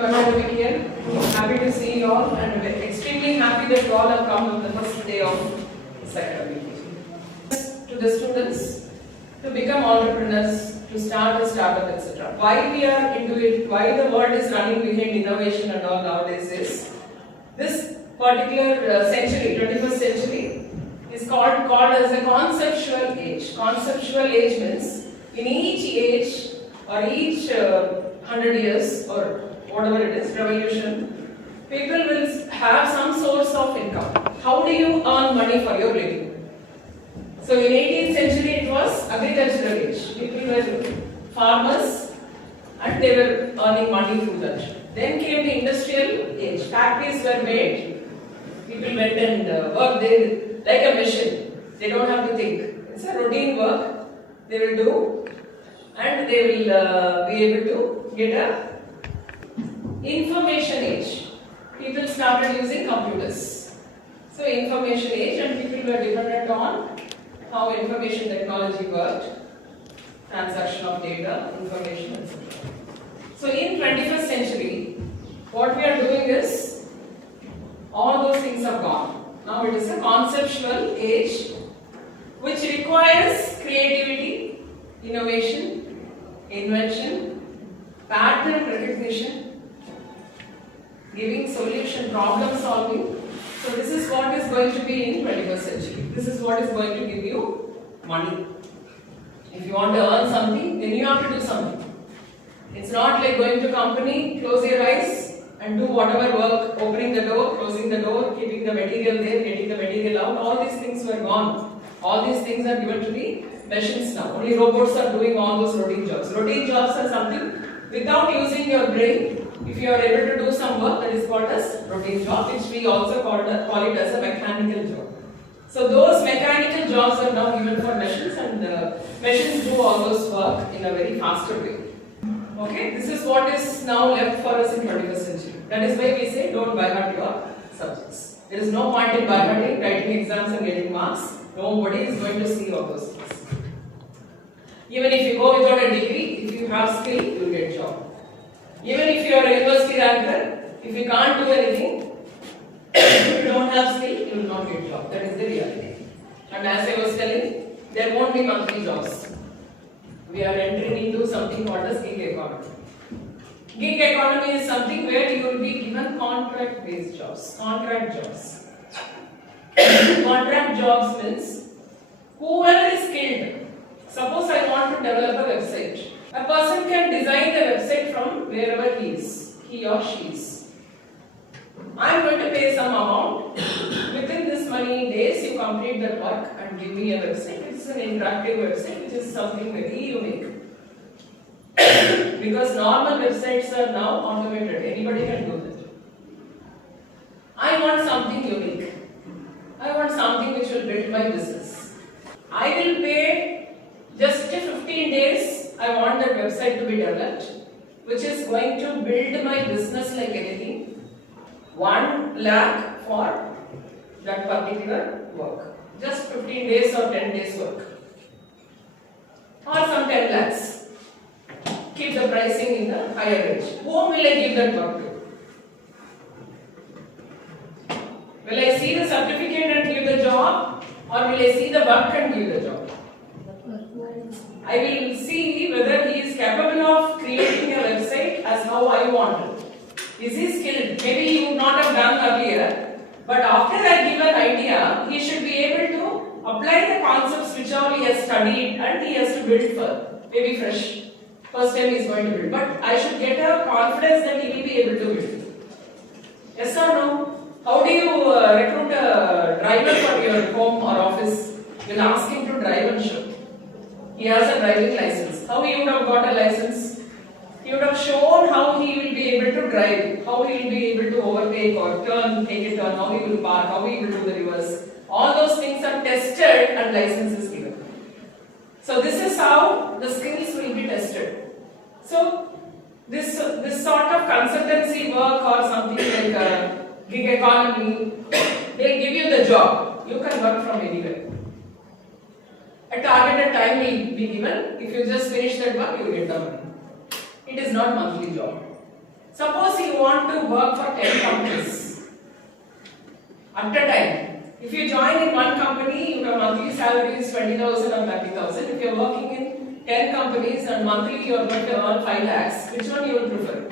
new academic year. Happy to see you all and extremely happy that you all have come on the first day of this academic year. To the students, to become entrepreneurs, to start a startup, etc. Why we are into it, why the world is running behind innovation and all nowadays is, this particular century, 21st century, is called as a conceptual age. Conceptual age means in each age or each 100 years or whatever it is, revolution, people will have some source of income. How do you earn money for your living? So in 18th century it was agricultural age. People were farmers and they were earning money through that. Then came the industrial age. Factories were made. People went and worked there like a machine. They don't have to think. It's a routine work they will do and they will be able to get a information age. People started using computers. So information age and people were dependent on how information technology worked, transaction of data, information, etc. So in 21st century, what we are doing is, all those things are gone. Now it is a conceptual age which requires creativity, innovation, invention, pattern recognition, giving solution, problem solving. So this is what is going to be in 21st century. This is what is going to give you money. If you want to earn something, then you have to do something. It's not like going to company, close your eyes and do whatever work, opening the door, closing the door, keeping the material there, getting the material out. All these things were gone. All these things are given to the machines now. Only robots are doing all those routine jobs. Routine jobs are something without using your brain. If you are able to do some work, that is called as routine job, which we also call it as a mechanical job. So those mechanical jobs are now given for machines and machines do all those work in a very faster way. Okay, this is what is now left for us in 21st century. That is why we say don't by heart your subjects. There is no point in by hearting, writing exams and getting marks. Nobody is going to see all those things. Even if you go without a degree, if you have skill, you will get job. Even if you are a university ranker, if you can't do anything, if you don't have skill, you will not get job. That is the reality. And as I was telling, there won't be monthly jobs. We are entering into something called as gig economy. Gig economy is something where you will be given contract-based jobs. Contract jobs. Contract jobs means whoever is skilled. Suppose I want to develop a website. A person can design the website from wherever he is, he or she is. I am going to pay some amount. Within this many days, you complete that work and give me a website. It is an interactive website, which is something very unique. Because normal websites are now automated. Anybody can do that. I want something unique. I want something which will build my business. I will pay just 15 days. I want that website to be developed, which is going to build my business like anything. 1 lakh for that particular work. Just 15 days or 10 days work. Or some 10 lakhs. Keep the pricing in the higher range. Whom will I give that work to? Will I see the certificate and give the job? Or will I see the work and give the job? I will see whether he is capable of creating a website as how I want it. Is he skilled? Maybe he would not have done earlier, but after I give an idea, he should be able to apply the concepts which all he has studied and he has to build for, maybe fresh. First time he is going to build, but I should get a confidence that he will be able to build. Yes or no? How do you recruit a driver for your home or office? You will ask him to drive and show. He has a driving license. How he would have got a license? He would have shown how he will be able to drive, how he will be able to overtake or turn, take a turn, how he will park, how he will do the reverse. All those things are tested and license is given. So this is how the skills will be tested. So this sort of consultancy work or something like gig economy, they'll give you the job. You can work from anywhere. A targeted time will be given. If you just finish that work, you will get the money. It is not monthly job. Suppose you want to work for 10 companies at a time. If you join in one company, your monthly salary is 20,000 or 30,000. If you are working in 10 companies and monthly you are going to earn 5 lakhs, which one you will prefer?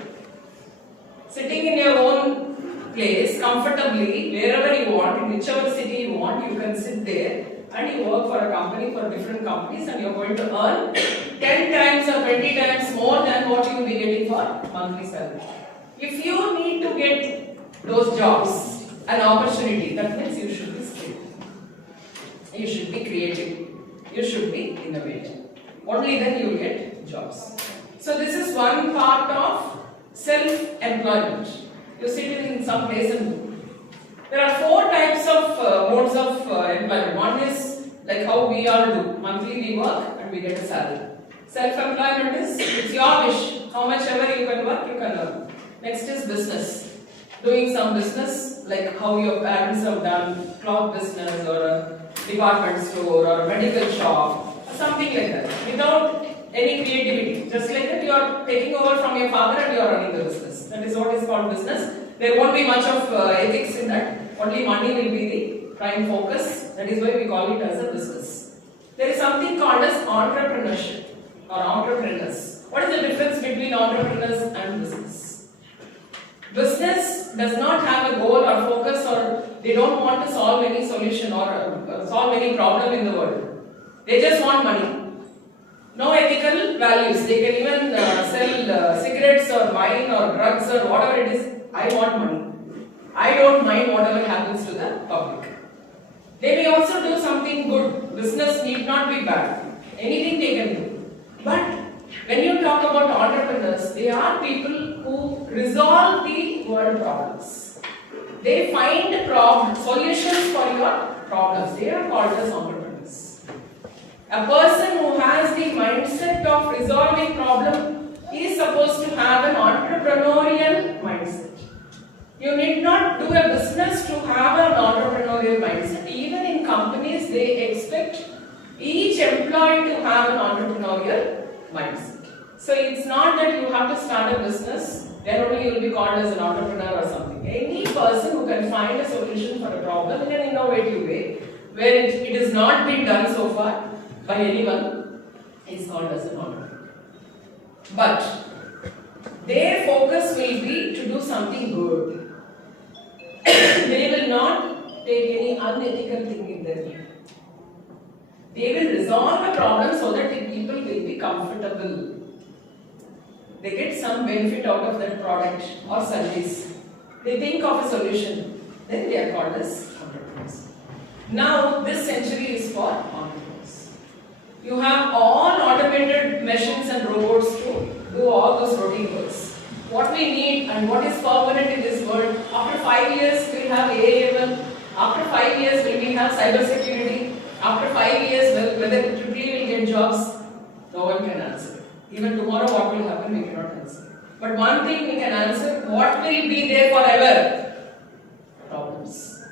Sitting in your own place comfortably, wherever you want, in whichever city you want, you can sit there and you work for a company, for different companies, and you are going to earn 10 times or 20 times more than what you will be getting for monthly salary. If you need to get those jobs, an opportunity, that means you should be skilled. You should be creative. You should be innovative. Only then you will get jobs. So this is one part of self-employment. You sit in some place and do. There are 4 types of modes of employment. One is like how we all do. Monthly we work and we get a salary. Self-employment is, it's your wish. How much ever you can work, you can earn. Next is business. Doing some business like how your parents have done, cloth business or a department store or a medical shop or something like that. Without any creativity. Just like that you are taking over from your father and you are running the business. That is what is called business. There won't be much of ethics in that. Only money will be the prime focus. That is why we call it as a business. There is something called as entrepreneurship or entrepreneurs. What is the difference between entrepreneurs and business? Business does not have a goal or focus, or they don't want to solve any solution or solve any problem in the world. They just want money. No ethical values. They can even sell cigarettes or wine or drugs or whatever it is. I want money. I don't mind whatever happens to the public. They may also do something good. Business need not be bad. Anything they can do. But when you talk about entrepreneurs, they are people who resolve the world problems. They find solutions for your problems. They are called as entrepreneurs. A person who has the mindset of resolving problem is supposed to have an entrepreneurial mindset. You need not do a business to have an entrepreneurial mindset. Even in companies, they expect each employee to have an entrepreneurial mindset. So it's not that you have to start a business, then only you will be called as an entrepreneur or something. Any person who can find a solution for a problem in an innovative way, where it has not been done so far by anyone, is called as an entrepreneur. But their focus will be to do something good. They will not take any unethical thing in their life. They will resolve a problem so that the people will be comfortable. They get some benefit out of that product or service. They think of a solution. Then they are called as entrepreneurs. Now this century is for entrepreneurs. You have all automated machines and robots to do all those routine works. What we need and what is permanent in this world, after 5 years we will have AI. After 5 years will we have cyber security. After 5 years, whether it really will get jobs, no one can answer. Even tomorrow what will happen, we cannot answer. But one thing we can answer, what will be there forever? Problems.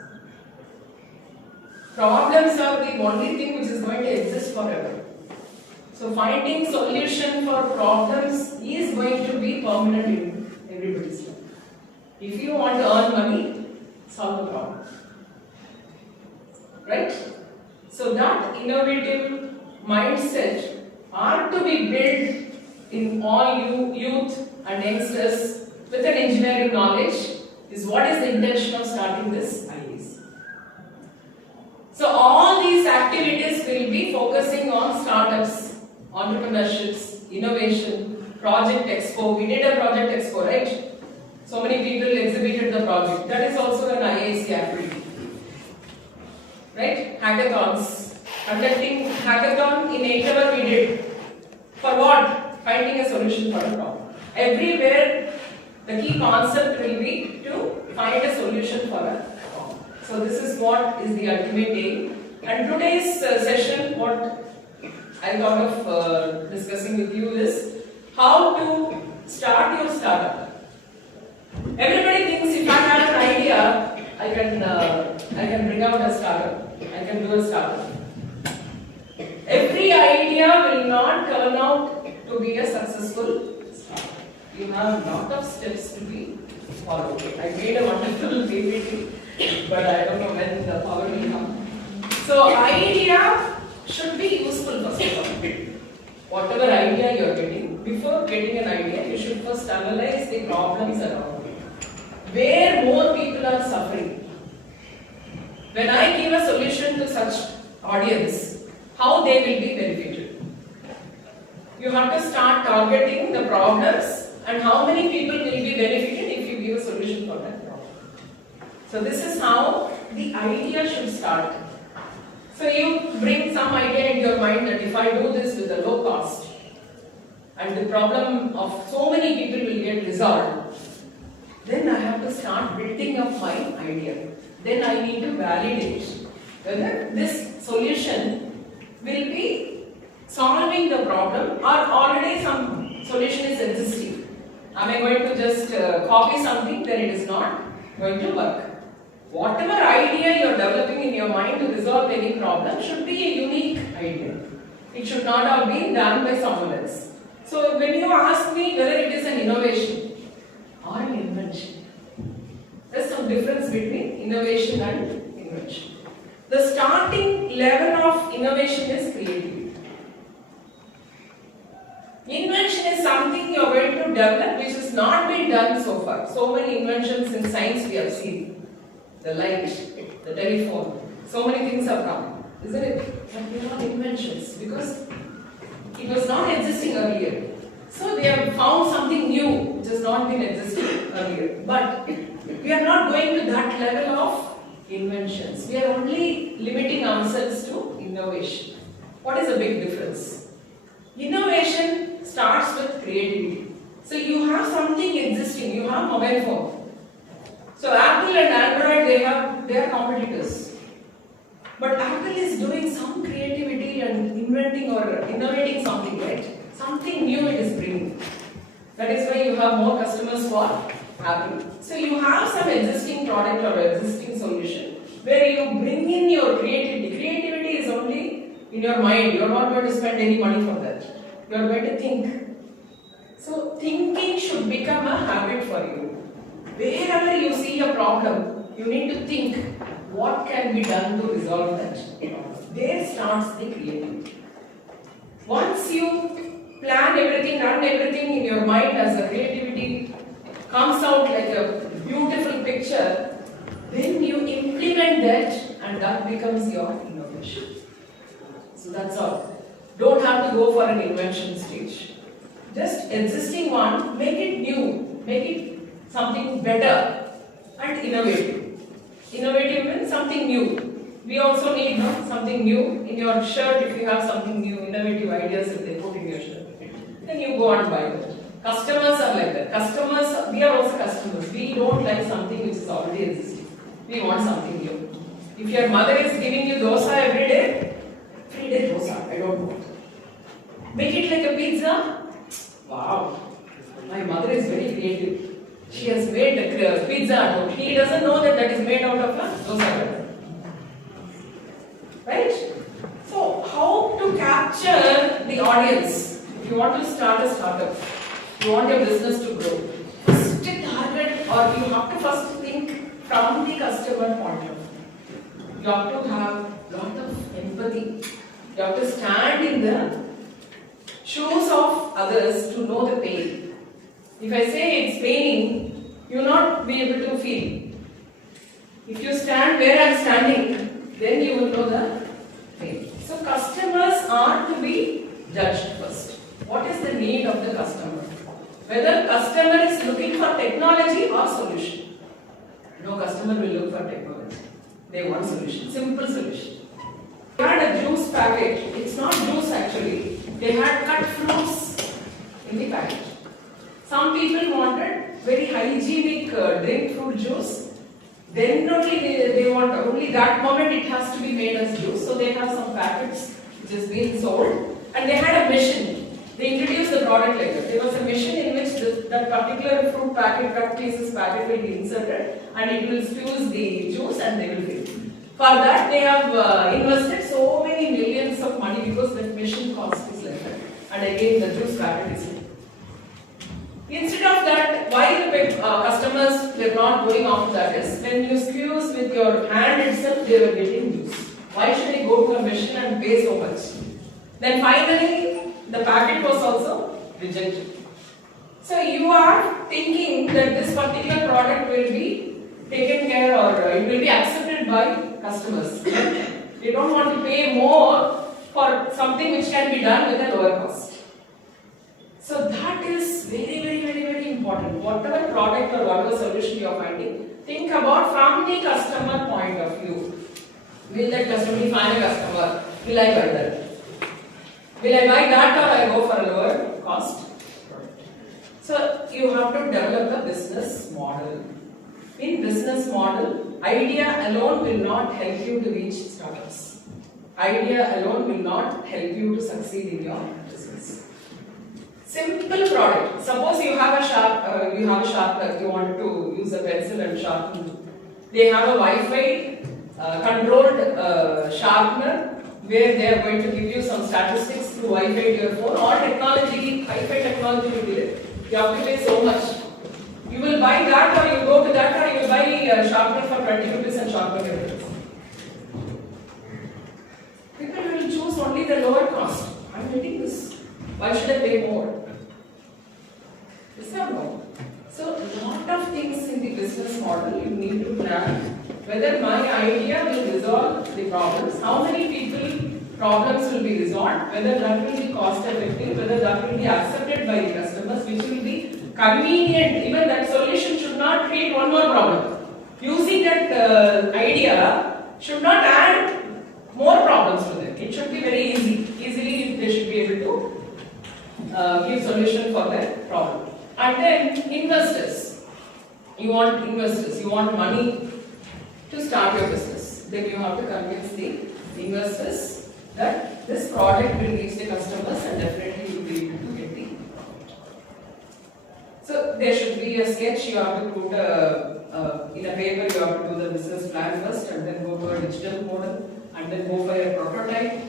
Problems are the only thing which is going to exist forever. So finding solution for problems is going to be permanent in everybody's life. If you want to earn money, solve the problem. Right? So that innovative mindset are to be built in all youth and youngsters with an engineering knowledge is what is the intention of starting this IES. So all these activities will be focusing on startups, entrepreneurships, innovation, project expo. We did a project expo, right? So many people exhibited the project. That is also an IAC activity. Right? Hackathons. Conducting hackathon in 8 hours we did. For what? Finding a solution for a problem. Everywhere the key concept will be to find a solution for a problem. So this is what is the ultimate aim. And today's session, what I thought of discussing with you is how to start your startup. Everybody thinks if I have an idea, I can bring out a startup. I can do a startup. Every idea will not turn out to be a successful startup. You have a lot of steps to be followed. I made a wonderful PPT, but I don't know when the power will come. So idea should be useful first of all. Whatever idea you are getting, before getting an idea, you should first analyze the problems around you. Where more people are suffering. When I give a solution to such audience, how they will be benefited. You have to start targeting the problems and how many people will be benefited if you give a solution for that problem. So this is how the idea should start. So you bring some idea in your mind that if I do this with a low cost and the problem of so many people will get resolved, then I have to start building up my idea. Then I need to validate whether this solution will be solving the problem or already some solution is existing. Am I going to just copy something? Then it is not going to work. Whatever idea you are developing in your mind to resolve any problem should be a unique idea. It should not have been done by someone else. So when you ask me whether it is an innovation or an invention, there is some difference between innovation and invention. The starting level of innovation is creativity. Invention is something you are going to develop which has not been done so far. So many inventions in science we have seen. The light, the telephone, so many things have come, isn't it? But they are not inventions because it was not existing earlier. So they have found something new which has not been existing earlier. But we are not going to that level of inventions. We are only limiting ourselves to innovation. What is the big difference? Innovation starts with creativity. So you have something existing, you have mobile phone. So Apple and Android, they are competitors. But Apple is doing some creativity and inventing or innovating something, right? Something new it is bringing. That is why you have more customers for Apple. So you have some existing product or existing solution where you bring in your creativity. Creativity is only in your mind. You are not going to spend any money for that. You are going to think. So thinking should become a habit for you. Wherever you see a problem, you need to think what can be done to resolve that problem. There starts the creativity. Once you plan everything, run everything in your mind as a creativity comes out like a beautiful picture, then you implement that and that becomes your innovation. So that's all. Don't have to go for an invention stage. Just existing one, make it new, make it something better and innovative. Innovative means something new. We also need something new in your shirt. If you have something new, innovative ideas that they put in your shirt, then you go and buy that. Customers are like that. Customers, we are also customers. We don't like something which is already existing. We want something new. If your mother is giving you dosa every day dosa, I don't want. Make it like a pizza. Wow, my mother is very creative. She has made a pizza at home. He doesn't know that that is made out of a dosa. Right? So, how to capture the audience? If you want to start a startup, you want your business to grow, first target, or you have to first think from the customer point of view. You have to have a lot of empathy. You have to stand in the shoes of others to know the pain. If I say it's paining, you will not be able to feel. If you stand where I am standing, then you will know the pain. So customers are to be judged first. What is the need of the customer? Whether customer is looking for technology or solution. No customer will look for technology. They want solution, simple solution. They had a juice packet. It's not juice actually. They had cut fruits in the packet. Some people wanted very hygienic drink fruit juice. Then only they want, only that moment it has to be made as juice. So they have some packets which is being sold. And they had a mission. They introduced the product like that. There was a mission in which that particular fruit packet, cut pieces packet will be inserted and it will fuse the juice and they will fill. For that they have invested so many millions of money because that mission cost is like that. And again the juice packet is here. Instead customers were not going after that is when you squeeze with your hand itself, they were getting juice. Why should I go to a machine and pay so much? Then finally, the packet was also rejected. So you are thinking that this particular product will be taken care or it will be accepted by customers. They don't want to pay more for something which can be done with a lower cost. So that is very important. Whatever product or whatever solution you are finding, think about from the customer point of view. Will that customer, if I am a customer, will I buy that? Will I buy that or I go for a lower cost? So you have to develop the business model. In business model, idea alone will not help you to reach startups. Idea alone will not help you to succeed in your business. Simple product. Suppose you have a sharpener. You want to use a pencil and sharpen. They have a Wi-Fi controlled sharpener where they are going to give you some statistics through Wi-Fi to your phone. All technology, Wi-Fi technology will be there. You have to pay so much. You will buy that or you go to that or you will buy a sharpener for 20 rupees and sharpen it. People will choose only the lower cost. I am getting this. Why should I pay more? Is that no? So, a lot of things in the business model you need to plan. Whether my idea will resolve the problems, how many people problems will be resolved, whether that will be cost effective, whether that will be accepted by the customers, which will be convenient. Even that solution should not create one more problem. Using that idea should not add more problems to them. It should be very easy. Easily they should be able to give solution for that problem. And then investors. You want investors. You want money to start your business. Then you have to convince the investors that this product will reach the customers and definitely you will be able to get the profit. So there should be a sketch. You have to put in a paper. You have to do the business plan first, and then go for a digital model, and then go for a prototype.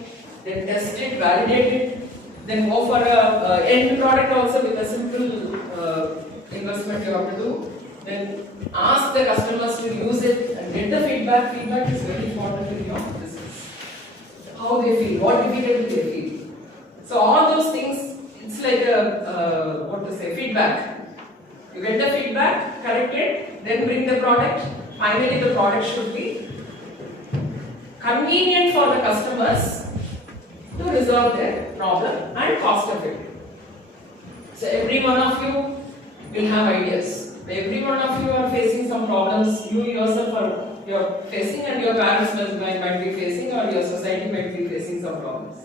Then test it, validate it. Then go for a end product also with a simple investment you have to do. Then ask the customers to use it and get the feedback. Feedback is very important in your business. How they feel, what difficulty they feel. So all those things, it's like a feedback. You get the feedback, correct it, then bring the product. Finally, the product should be convenient for the customers to resolve their problem and cost effective. So every one of you will have ideas. Every one of you are facing some problems. You yourself are facing, and your parents might be facing, or your society might be facing some problems.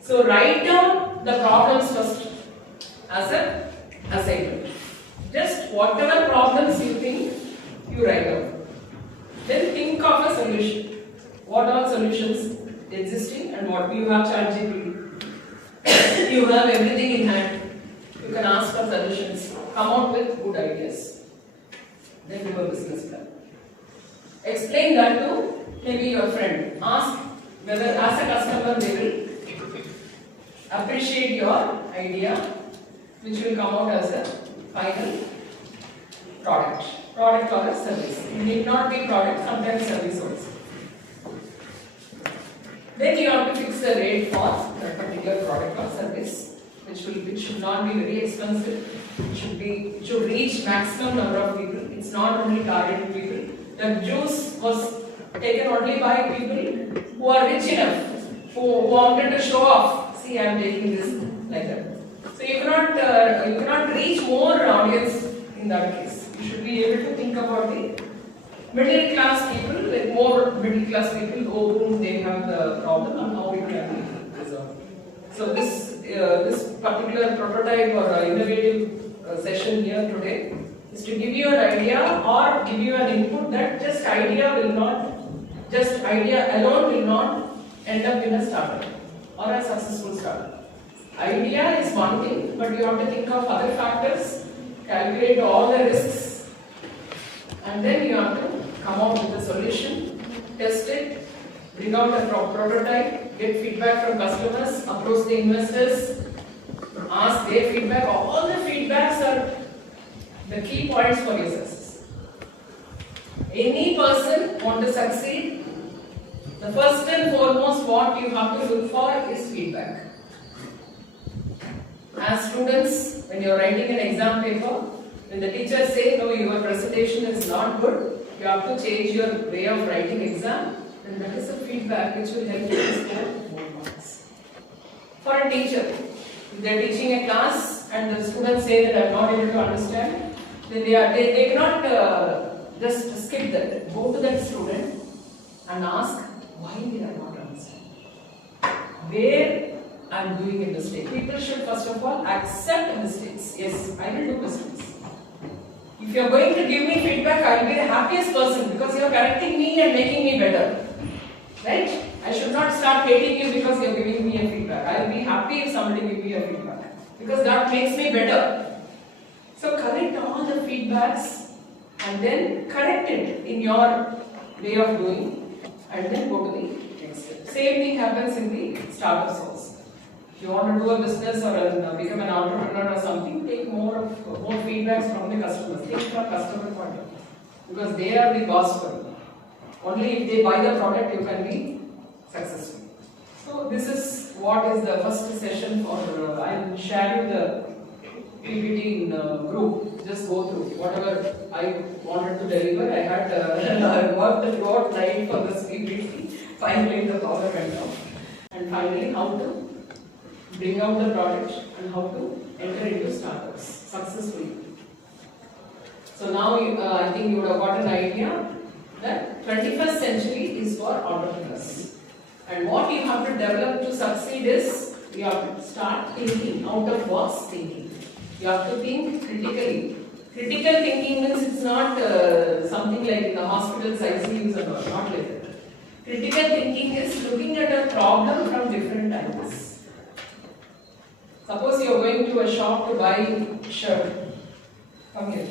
So write down the problems first as an assignment. Just whatever problems you think, you write down. Then think of a solution. What are solutions existing and what you have ChatGPT. You have everything in hand. You can ask for solutions. Come out with good ideas. Then do a business plan. Explain that to maybe your friend. Ask whether as a customer they will appreciate your idea, which will come out as a final product. Product or a service. It need not be product, sometimes service also. Then you have to fix the rate for that particular product or service, which should not be very expensive. It should reach maximum number of people. It's not only targeted people. The juice was taken only by people who are rich enough, who wanted to show off. See, I am taking this like that. So you cannot reach more audience in that case. You should be able to think about the middle class people, like more middle class people whom they have the problem and how it can be resolved. So this particular prototype or innovative session here today is to give you an idea or give you an input that just idea alone will not end up in a startup or a successful startup. Idea is one thing, but you have to think of other factors, calculate all the risks, and then you have to come out with a solution, test it, bring out a prototype, get feedback from customers, approach the investors, ask their feedback. All the feedbacks are the key points for your success. Any person want to succeed, the first and foremost what you have to look for is feedback. As students, when you are writing an exam paper, when the teacher says, no, your presentation is not good, you have to change your way of writing exam, then that is the feedback which will help you to score more marks. For a teacher, if they are teaching a class and the students say that I am not able to understand, then they cannot just skip that. Go to that student and ask why they are not understanding. Where I am doing a mistake. People should first of all accept mistakes. Yes, I will do mistakes. If you are going to give me feedback, I will be the happiest person because you are correcting me and making me better. Right? I should not start hating you because you are giving me a feedback. I will be happy if somebody gives me a feedback because that makes me better. So correct all the feedbacks and then correct it in your way of doing and then go to the next step. Same thing happens in the startups also. If you want to do a business or become an entrepreneur or something, take more feedbacks from the customers. Take from customer point of view because they are the boss for you. Only if they buy the product you can be successful. So this is what is the first session for. I will share you the PPT in group. Just go through whatever I wanted to deliver. I had worked throughout night for this PPT. Finally the power went off. And finally how to bring out the product and how to enter into startups successfully. So now I think you would have got an idea that 21st century is for entrepreneurs. And what you have to develop to succeed is you have to start thinking out of box thinking. You have to think critically. Critical thinking means it's not something like in the hospitals, ICUs and all, not like that. Critical thinking is looking at a problem from different angles. Suppose you are going to a shop to buy a shirt. Come here.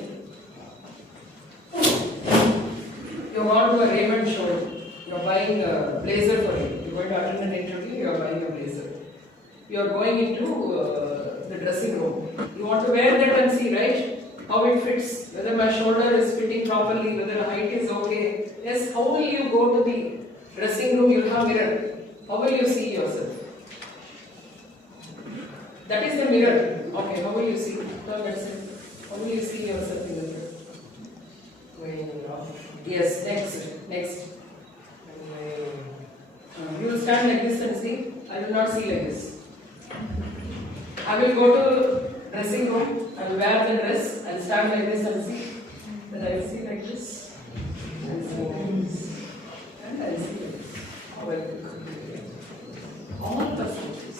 You are going to a Raymond showroom. You are buying a blazer for you. You are going to attend an interview, you are buying a blazer. You are going into the dressing room. You want to wear that and see, right? How it fits, whether my shoulder is fitting properly, whether the height is okay. Yes, how will you go to the dressing room? You will have mirror. How will you see yourself? That is the mirror. Okay, how will you see? No, that's it. How will you see yourself in the mirror? Yes, next. You will stand like this and see. I will not see like this. I will go to dressing room. I will wear the dress. I will stand like this and see. Then I will see like this. And see like this. And I will see like this. How I will look. All the photos.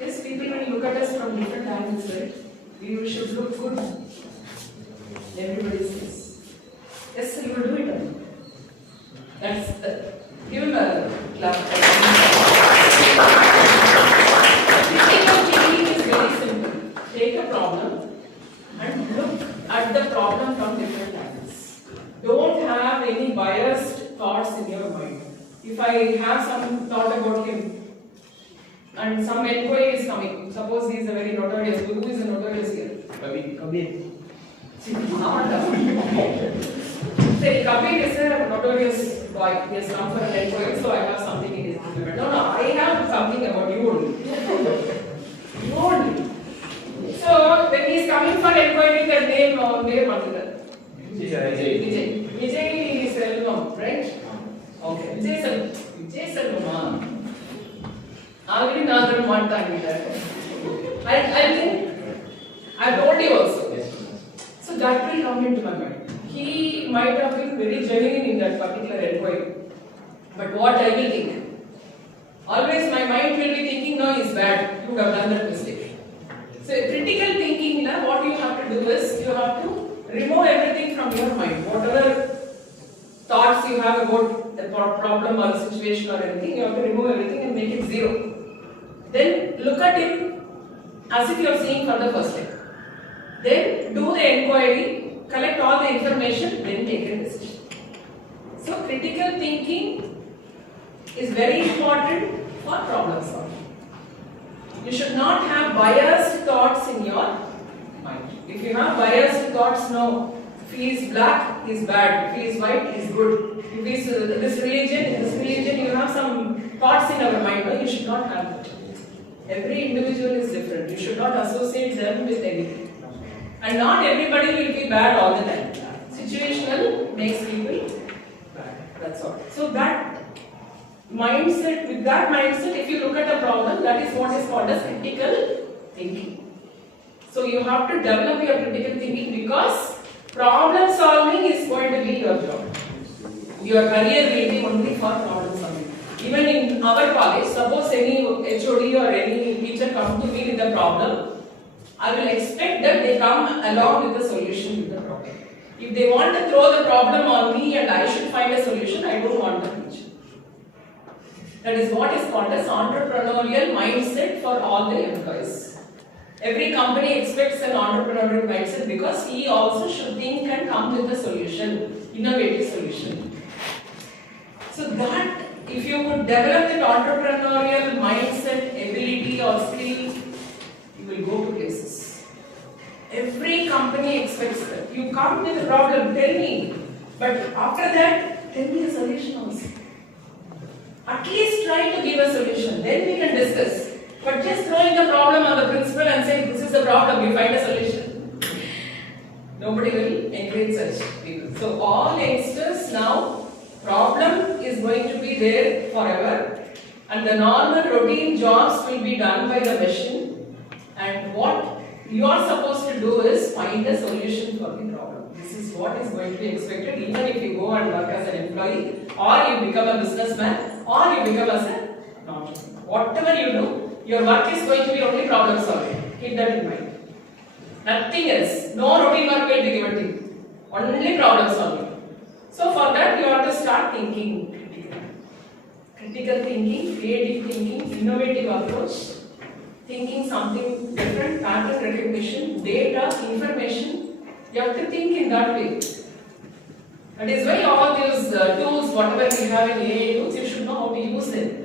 Yes, people will look at us from different angles, right? We should look good. Everybody says. Yes, sir, you will do it. That's give him a clap. Critical thinking is very simple. Take a problem and look at the problem from different angles. Don't have any biased thoughts in your mind. If I have some thought about him, and some inquiry is coming. Suppose he is a very notorious. Who is a notorious here? Kabir. Say Kabir is a notorious boy. He has come for an inquiry, so I have something in his implement. No, I have something about you only. You only. So when he is coming for inquiry, the name Vijay. Vijay is well known, right? Okay. Vijay Salma. Already another one time I think I told you also. So that will come into my mind. He might have been very genuine in that particular inquiry. But what I will think? Always my mind will be thinking, no, he's bad. You have done that mistake. So critical thinking, what you have to do is you have to remove everything from your mind. Whatever thoughts you have about a problem or a situation or anything, you have to remove everything and make it zero. Then look at it as if you are seeing for the first time. Then do the inquiry, collect all the information, then take a decision. So critical thinking is very important for problem solving. You should not have biased thoughts in your mind. If you have biased thoughts, no. If he is black, he is bad. If he is white, he is good. If he is this religion, you have some thoughts in our mind. No, you should not have that. Every individual is different. You should not associate them with anything. And not everybody will be bad all the time. Situational makes people bad. That's all. So that mindset, with that mindset, if you look at a problem, that is what is called as critical thinking. So you have to develop your critical thinking because problem solving is going to be your job. Your career will be only for problem solving. Even in our college, suppose any HOD or any teacher come to me with a problem, I will expect that they come along with a solution with the problem. If they want to throw the problem on me and I should find a solution, I don't want to teach. That is what is called as entrepreneurial mindset for all the employees. Every company expects an entrepreneurial mindset because he also should think and come with a solution, innovative solution. So that if you could develop that entrepreneurial mindset, ability or skill, you will go to places. Every company expects that. You come with a problem, tell me. But after that, tell me a solution also. At least try to give a solution, then we can discuss. But just throwing the problem on the principal and saying, this is the problem, you find a solution. Nobody will encourage such people. So all youngsters now, problem is going to be there forever. And the normal routine jobs will be done by the machine. And what you are supposed to do is find a solution for the problem. This is what is going to be expected even if you go and work as an employee, or you become a businessman, or you become as an entrepreneur. Whatever you do, your work is going to be only problem solving. Keep that in mind. Nothing else. No routine work will be given to you. Only problem solving. So for that you have to start thinking critically. Critical thinking, creative thinking, innovative approach, thinking something different, pattern recognition, data, information. You have to think in that way. That is why all these tools, whatever we have in AI tools, you should know how to use them.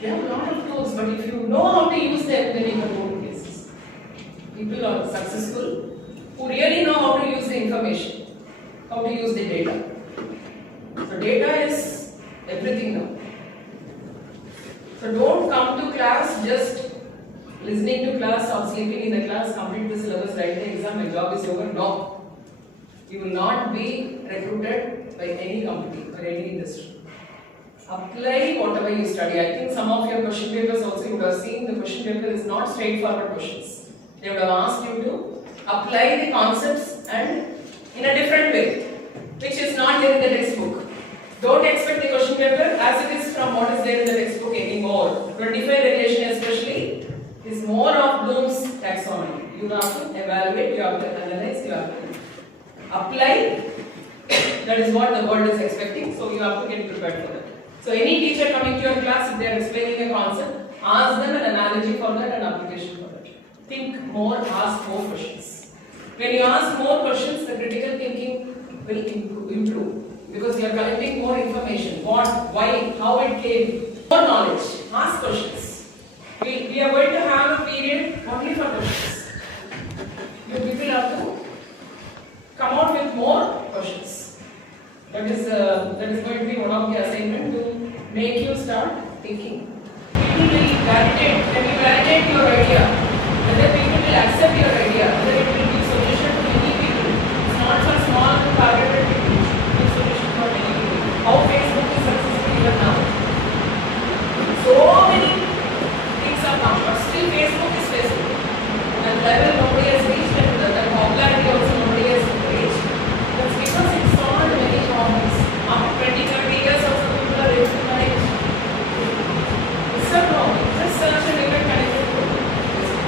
You have a lot of tools, but if you know how to use them, then you can go to places. People are successful who really know how to use the information, how to use the data. So data is everything now. So don't come to class just listening to class or sleeping in the class, complete the syllabus, write the exam, my job is over. No. You will not be recruited by any company or any industry. Apply whatever you study. I think some of your question papers also you would have seen the question paper is not straightforward questions. They would have asked you to apply the concepts and in a different way, which is not there in the textbook. Don't expect the question paper as it is from what is there in the textbook anymore. 25 regulation especially is more of Bloom's taxonomy. You have to evaluate, you have to analyze, you have to apply. That is what the world is expecting, so you have to get prepared for that. So any teacher coming to your class, if they are explaining a concept, ask them an analogy for that and application for that. Think more, ask more questions. When you ask more questions, the critical thinking will improve because you are collecting more information. What, why, how it came. More knowledge. Ask questions. We are going to have a period only for questions. You people have to come out with more questions. That is going to be one of the assignment to make you start thinking. People will validate, when you validate your idea, whether people will accept your idea, whether it will be a solution to many people. It's not for small targeted people, it's a solution for many people. How Facebook is successful even now. So many things are come, but still Facebook is Facebook. And level nobody has reached, and the popularity also nobody has reached. That's because it solved many problems. After 20, 30 years also people are able to manage. It's a problem. Just search and even connect it to Facebook.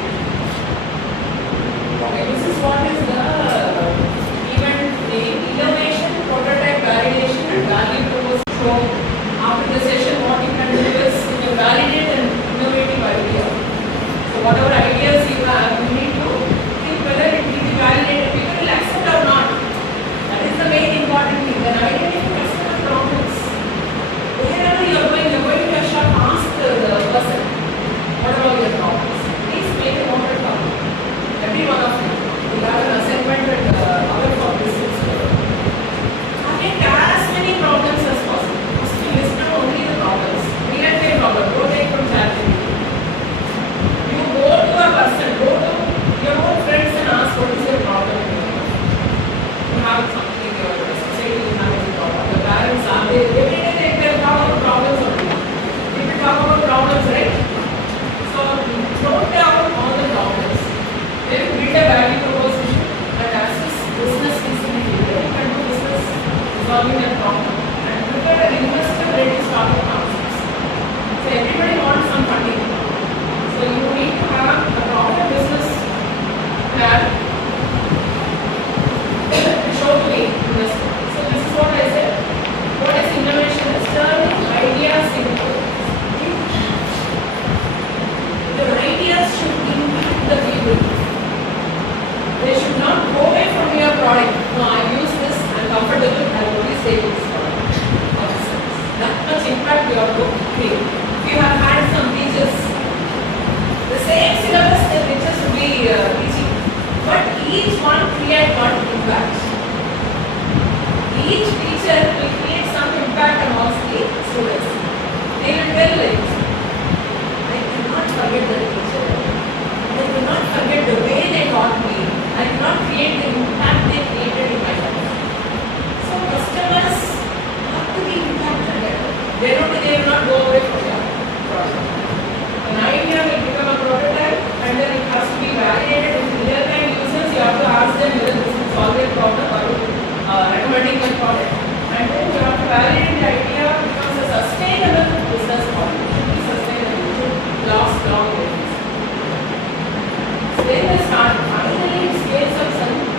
then the start, finally it scales up,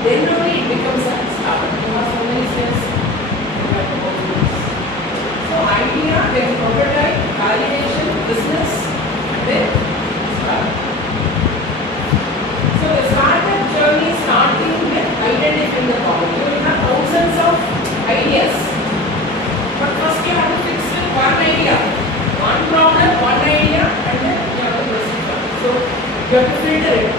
then only it becomes a startup. You have so many steps you have to go through. So idea, then prototype, validation, business, then startup. So the startup journey starting with identifying the problem. You will have thousands of ideas, but first you have to fix with one idea, one problem, one idea, and then you have to proceed. So you have to filter it.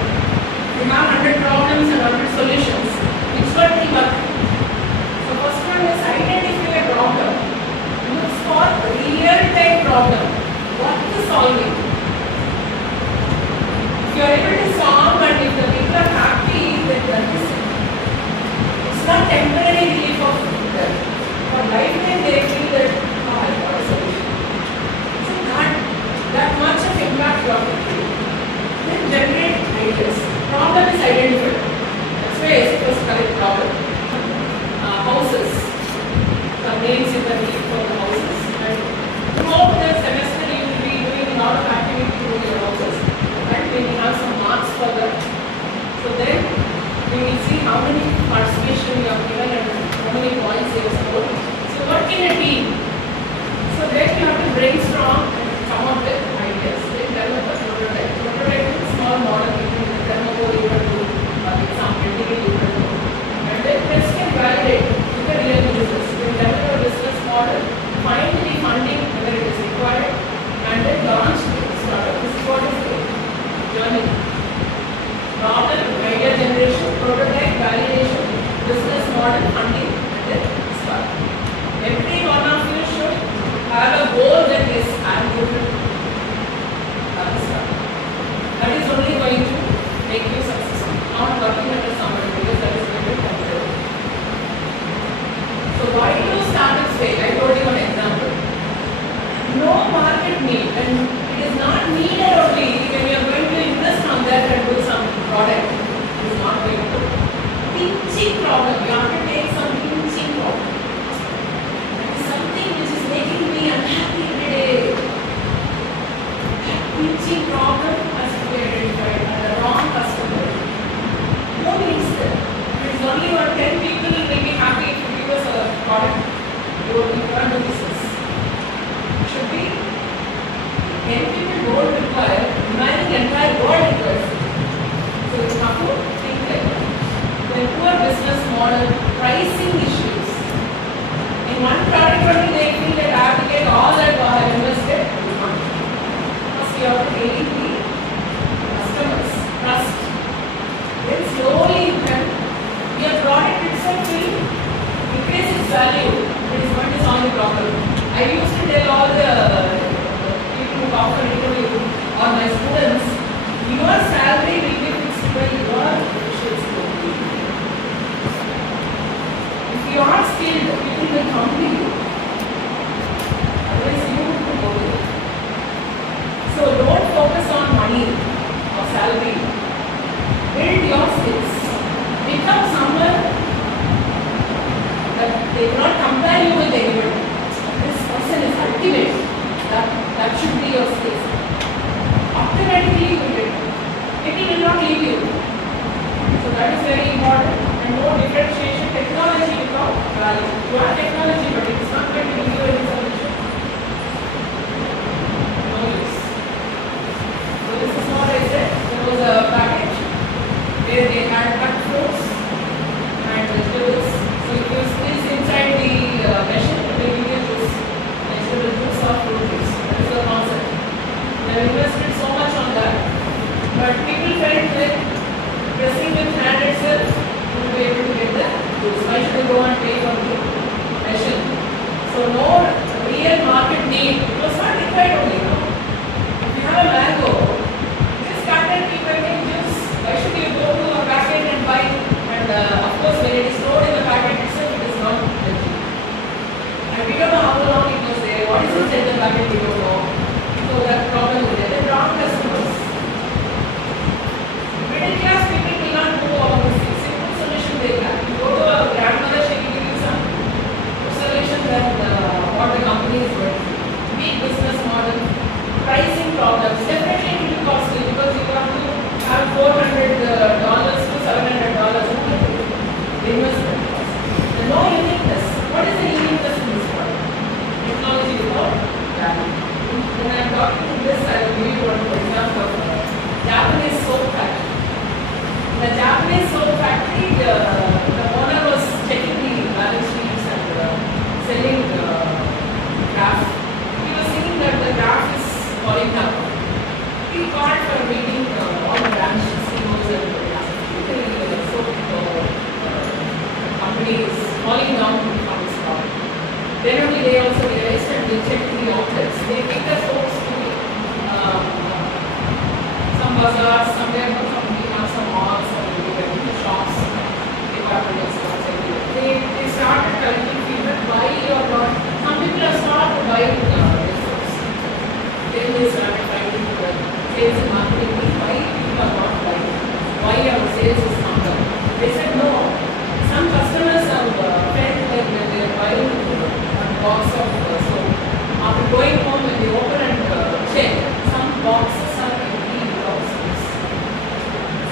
You have 100 problems and 100 solutions. Which one will work? So first one is identify a problem. Look for real-time problem. What is solving? If you are able to solve and if the people are happy, then that is it. It's not temporary relief of them. For lifetime they feel that, oh, I got a solution. So that much of impact you have to create. Then generate ideas. Problem is identified. That's why I first correct problem. Houses. Some names you can leave for the houses. And throughout the semester you will be doing a lot of activity through your houses. And we will have some marks for that. So then we will see how many participation you have given and how many points you have scored. So work in a team. So then you have to brainstorm and come up with ideas. Then develop a prototype. Prototype is a small model. You can demo you can do example, you can do. And then test and validate with the real business. You can develop a business model, find the funding whether it is required, and then launch the startup. This is what is the journey. Problem, idea generation, prototype, validation, business model, funding, and then start. Every one of you should have a goal that is I'm going to start. That is only going to make you successful. Not working under somebody because that is going to be competitive. So why do startups fail? I told you an example. No market need, and it is not needed only when you are going to invest on that and do some product. It is not going to. Pinching problem. You have to take some pinching problem. That is something which is making me unhappy every day. That pinching problem has to be identified and the wrong customer. Who needs that? It is only about 10 people will be happy if you give us a product. You can't do business. It should be 10 people don't require, imagine the entire world requires it. So you have to think like that. Then poor business model, pricing issues. In one product only they feel that I have to get all that I have invested. First you have to gain the customers, trust. Then slowly you can, your product itself will increase its value. It is going to solve the problem. I used to tell all the people who come for interview or my students, your salary will be fixed by your efficiency. If you are skilled, people will come to you. Otherwise you will go there. So don't focus on money or salary. Build your skills. Become someone that they cannot compare you with anybody. This person is ultimate. That should be your skills. Automatically you will get it. People will not leave you. So that is very important. And no differentiation. Technology without value. You have technology, but it is not going to give you any solution. No use. So this is what I said. There was a package where they had cut fruits and vegetables. So if you squeeze inside the machine, it will give you juice. Vegetable juice or fruit juice. That is the concept. They have invested so much on that. But people felt that pressing with hand itself, you will be able to get the juice. Why should I go and pay for the machine? So no real market need. It was not required only. No? If you have a mango, just cut and keep making juice. Why should you go to a packet and buy? And of course, when it is stored in the packet itself, it is not healthy. And we don't know how long it was there. What is inside the packet? We don't know. So that problem is there. The wrong customers. Middle class people will not do all these things. Simple solution they have. You go to a grandmother, she will give you some solution that what the company is worth. Weak business model, pricing problems. Definitely sales has come down. They said no. Some customers have felt like when they are buying a box of soap, after going home when they open and check, some boxes are empty without soaps.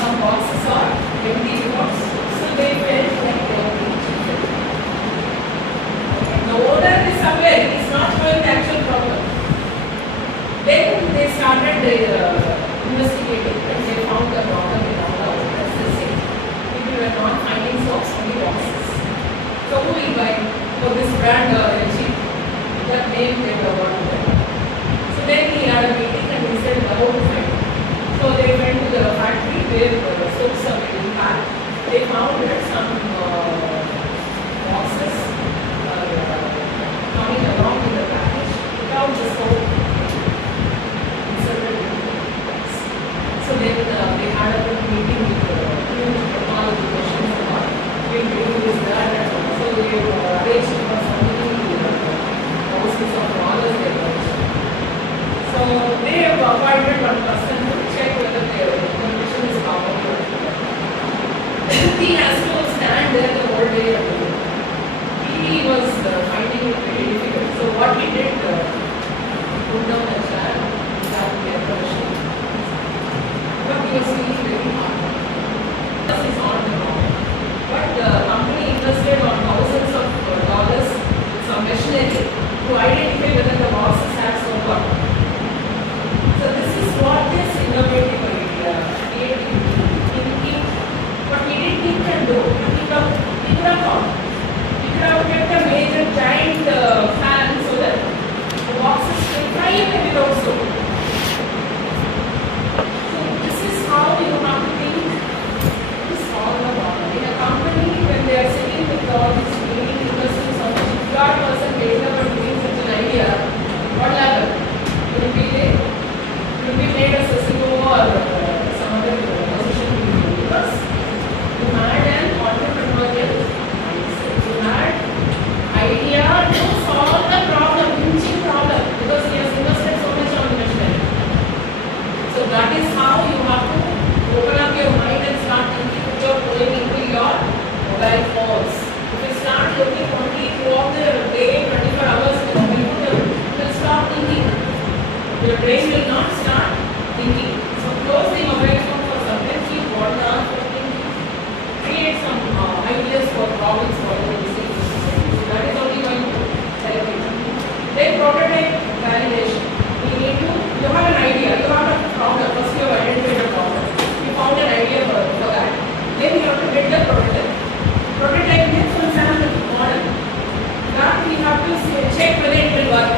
Some boxes are empty without soap. So they felt like they are being cheated. The owner is aware, he is not showing the actual problem. Then they started investigating and they found the problem in all the outlets the same. People were not finding soaps, only boxes. So who will buy for this brand cheap? That name they were about to buy. So then he had a meeting and he said, how to find it. So they went to the factory where the soaps are being packed. They found that some boxes coming along with the package without the soap. So then they had a good meeting with the technology questions about we'll do this, that, and so they arranged for something houses of knowledge they arranged. So they have appointed one person to check whether their condition is powerful. He has to stand there the whole day alone. He was finding it very difficult. So what he did, put down a chair, sat in air conditioning. But he was feeling very hard. This is on the ground. But the company invested on thousands of dollars in some machinery to identify whether the boxes had soap or not. So this is what this innovative idea, creative thinking, what we didn't think can do. He could have found. He could have kept a major giant fan so that the boxes can fly away without soap. How you have to think to solve the problem. In a company, when they are sitting with all these leading investors on the shipyard person data but giving such an idea, what will happen? Will be made as a CEO or some other position because you had an entrepreneurial mindset. You had idea to solve the problem, pinching problem, because he has invested so much on the machinery. So that is how you have to open up your mind and start thinking without going into your mobile phones. If you start looking only throughout the day, 24 hours in the computer, you will stop thinking. Your brain will not start thinking. So close the mobile phone for some time, keep one hour for thinking. Create some ideas for problems for the disease. That is only going to help you. Then prototype validation. You have an idea, you have a problem, first you have identified a problem. You found an idea for that. Then you have to build a prototype. Prototype means some sample model. That we have to check whether it will work,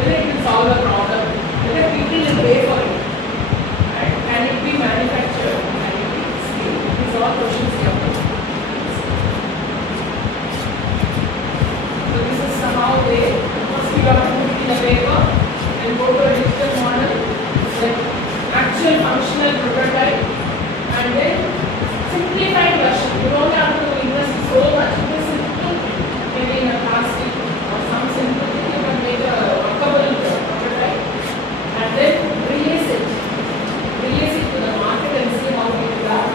whether it will solve a problem, whether people will pay for it. Right? Can it be manufactured? Can it be scaled? These are all questions you have to ask. So this is how they, first you have to put it in a paper and go to a digital model, like actual functional prototype, and then simplified version. You don't have to invest so much in this simple, maybe in a plastic or some simple thing. You can make a workable prototype and then release it to the market and see how people are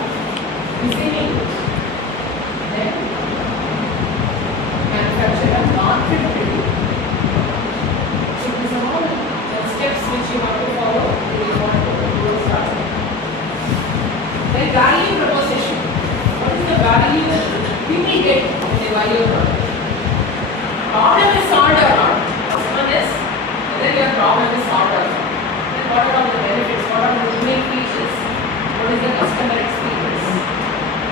receiving it. Then manufacture a market ready. So this is all steps which you have to follow if you want to start. Then value proposition. What is the value people get when they buy your product? Problem is solved or not? First one is whether your problem is solved or not. Then what are the benefits? What are the unique features? What is the customer experience?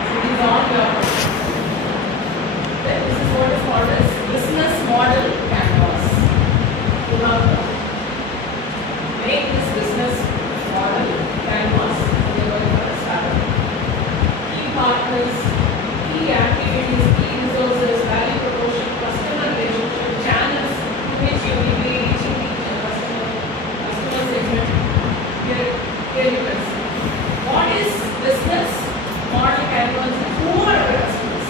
So these are all your questions. Then this is what is called as business model canvas. You have make this business model canvas when you are going to start. Key partners, key activities, key resources, value proposition, customer relationship, channels to which you will be reaching each customer segment. Here you can see. What is business model canvas? Who are the customers?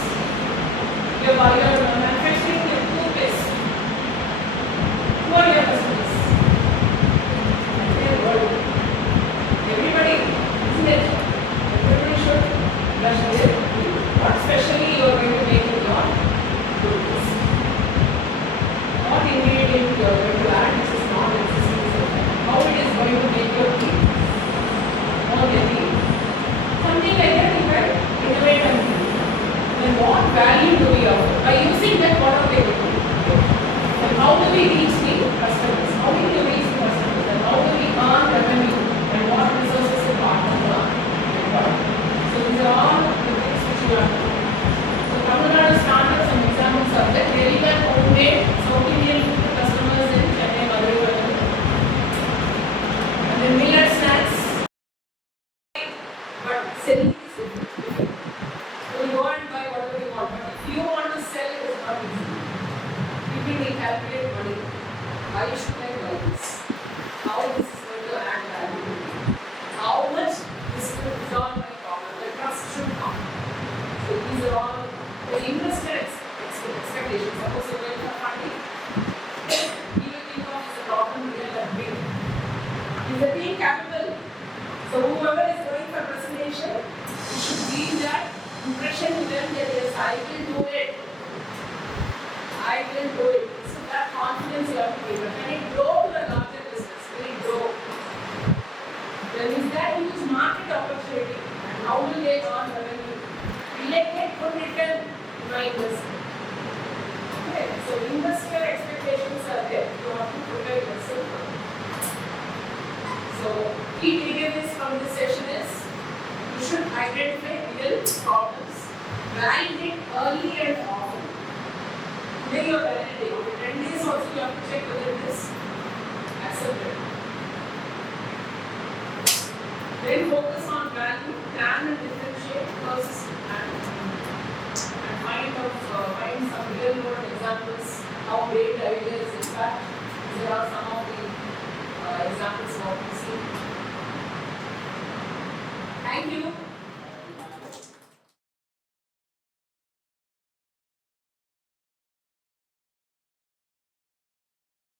Your buyer, manufacturing, your toothpaste. Who are your customers? Everybody, isn't it? Everybody should brush with what specially you are going to make in your toothpaste. What ingredient you are going to add which is not existing so far. How it is going to make your teeth more healthy. Something like that you can innovate and do. Then what value do we offer? By using that, what are they doing? And how do we reach the customers? How do we reach the customers? And how do we earn revenue? And what resources to partner the network? So these are all the things which you have to do. So Tamil Nadu standards and examples are that very well homemade South Indian customers in Chennai, Madurai, and then millet snacks. But selling is different. So you go and buy whatever you want. But if you want to sell, it is not easy. People will calculate money. Why should I buy this? How this is going to add value? How much this will resolve my problem? The trust should come. So these are all the investor expectations. Suppose you're going for funding, you will think of the problem real and big. Is the team capable? So whoever is going for presentation, you should give that impression to them that yes, I will do it. I will do it. So that confidence you have to give. Can it grow to a larger business? Will it grow? Then is that huge market opportunity? And how will they earn revenue? Will they get good return in my investment? Okay, so investor expectations are there. You have to prepare yourself for it. So key takeaways from this session is you should identify real problems, validate early and often. Today you are validating. After 10 days also you have to check whether it is accepted. Then focus on value, plan and differentiate first and find some real world examples how great ideas impact. These are some of the examples of what we see. Thank you.